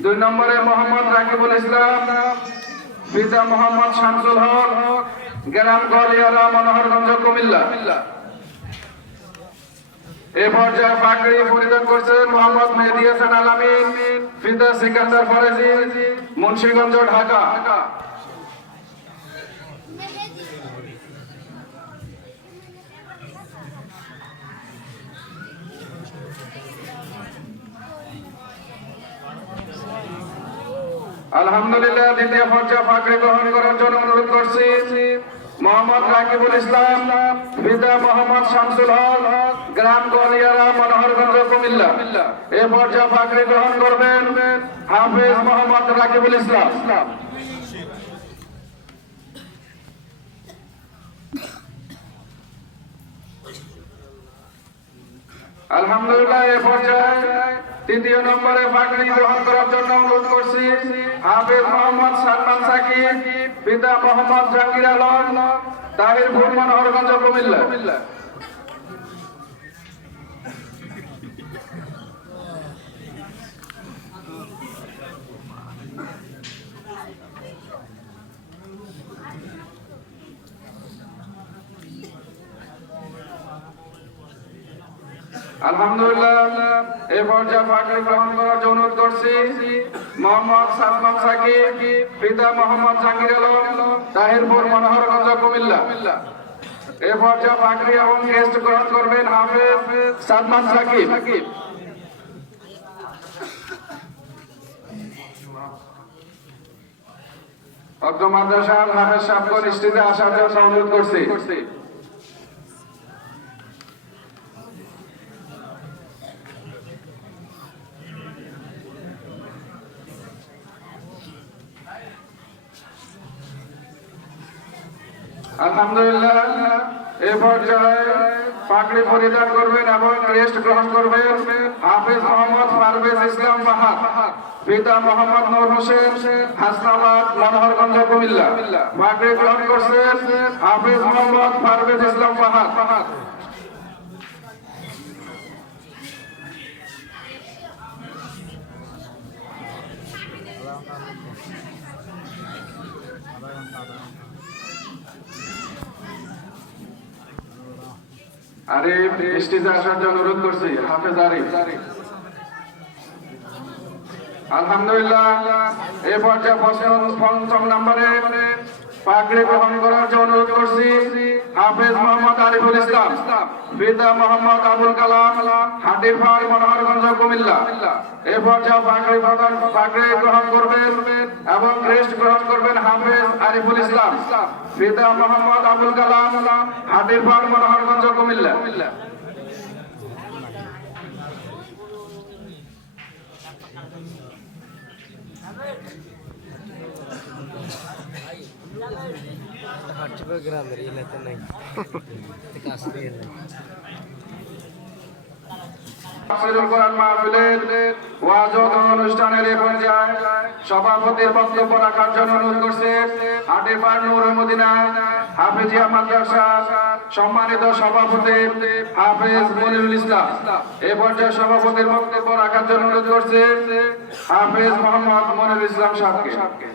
দুই নম্বরে মোহাম্মদ রাকিবুল ইসলাম, পিতা মোহাম্মদ শামসুল হক, গ্রাম গলিয়ারা মনোহরগঞ্জ, কুমিল্লা। এ পর্যায়ে পাকড়ি পরিধান করছেন মোহাম্মদ মেহেদি হাসান আলামিন পিতা সিকান্দার ফরেজি মুন্সিগঞ্জ, ঢাকা। আলহামদুলিল্লাহ, দ্বিতীয় পর্যায়ে পাকড়ি গ্রহণ করার জন্য অনুরোধ করছি। মোহাম্মদ রাকিবুল ইসলাম, পিতা মোহাম্মদ শামসুল হক, গ্রাম গলিয়ারা মনোহরগঞ্জ, কুমিল্লা। এ পর্যায়ে পাকড়ি গ্রহণ করবেন হাফিজ মোহাম্মদ রাকিবুল ইসলাম। আলহামদুলিল্লাহ, এ পর্যায়ে তৃতীয় নম্বরে পাগড়ি গ্রহণ করার জন্য অনুরোধ হাফিজ মোহাম্মদ সালমান সাকিব পিতা মোহাম্মদ জাহাঙ্গীর আলম তাহিরপুর মনোহরগঞ্জ কুমিল্লা। আলহামদুলিল্লাহ এ পর্যায়ে পাগড়ি গ্রহণ করার জন্য অনুরোধ করছি মোহাম্মদ সালমান সাকিব, পিতা মোহাম্মদ জাহাঙ্গীর আলম, তাহিরপুর মনোহরগঞ্জ কুমিল্লা। এ পর্যায়ে পাগড়ি এবং গেস্ট গ্রহণ করবেন হাফেজ সালমান সাকিব। অর্থ মাদ্রাসার হাফেজ সাহেবকে দৃষ্টিতে আসার জন্য অনুরোধ করছি। আলহামদুলিল্লাহ, এ পর্যায়ে পাগড়ি পরিধান করবেন এবং রেস্ট গ্রহণ করবেন হাফিজ মোহাম্মদ পারভেজ ইসলাম বাহার, পিতা মোহাম্মদ নূর হোসেন, হাসনাবাদ মনোহরগঞ্জ কুমিল্লা। পাগড়ি গ্রহণ করছেন হাফিজ মোহাম্মদ পারভেজ ইসলাম বাহার। আরে স্টেজে আসার জন্য অনুরোধ করছি হাফেজ আরিফ। আলহামদুলিল্লাহ এ পর্যায়ে পঞ্চম- নম্বরে পাগড়ি গ্রহণ করার জন্য অনুরোধ করছি। হাফেজ মোহাম্মদ আরিফুল ইসলাম, পিতা মোহাম্মদ আবুল কালাম হাটিফাই মনোহরগঞ্জ, কুমিল্লা। এ পর্যায়ে পাগড়ি গ্রহণ পাগড়ি গ্রহণ করবেন এবং রেস্ট গ্রহণ করবেন হাফেজ আরিফুল ইসলাম, পিতা মোহাম্মদ আবুল কালাম হাটিফাই মনোহরগঞ্জ, কুমিল্লা। সভাপতির বক্তব্য রাখার জন্য অনুরোধ করছে আটিফার নূর মদিনা হাফিজিয়া সম্মানিত সভাপতি হাফিজ মনিরুল ইসলাম এই পর্যায়ে সভাপতির বক্তব্য রাখার জন্য অনুরোধ করছে হাফিজ মোহাম্মদ মনিরুল ইসলাম সাহেবকে।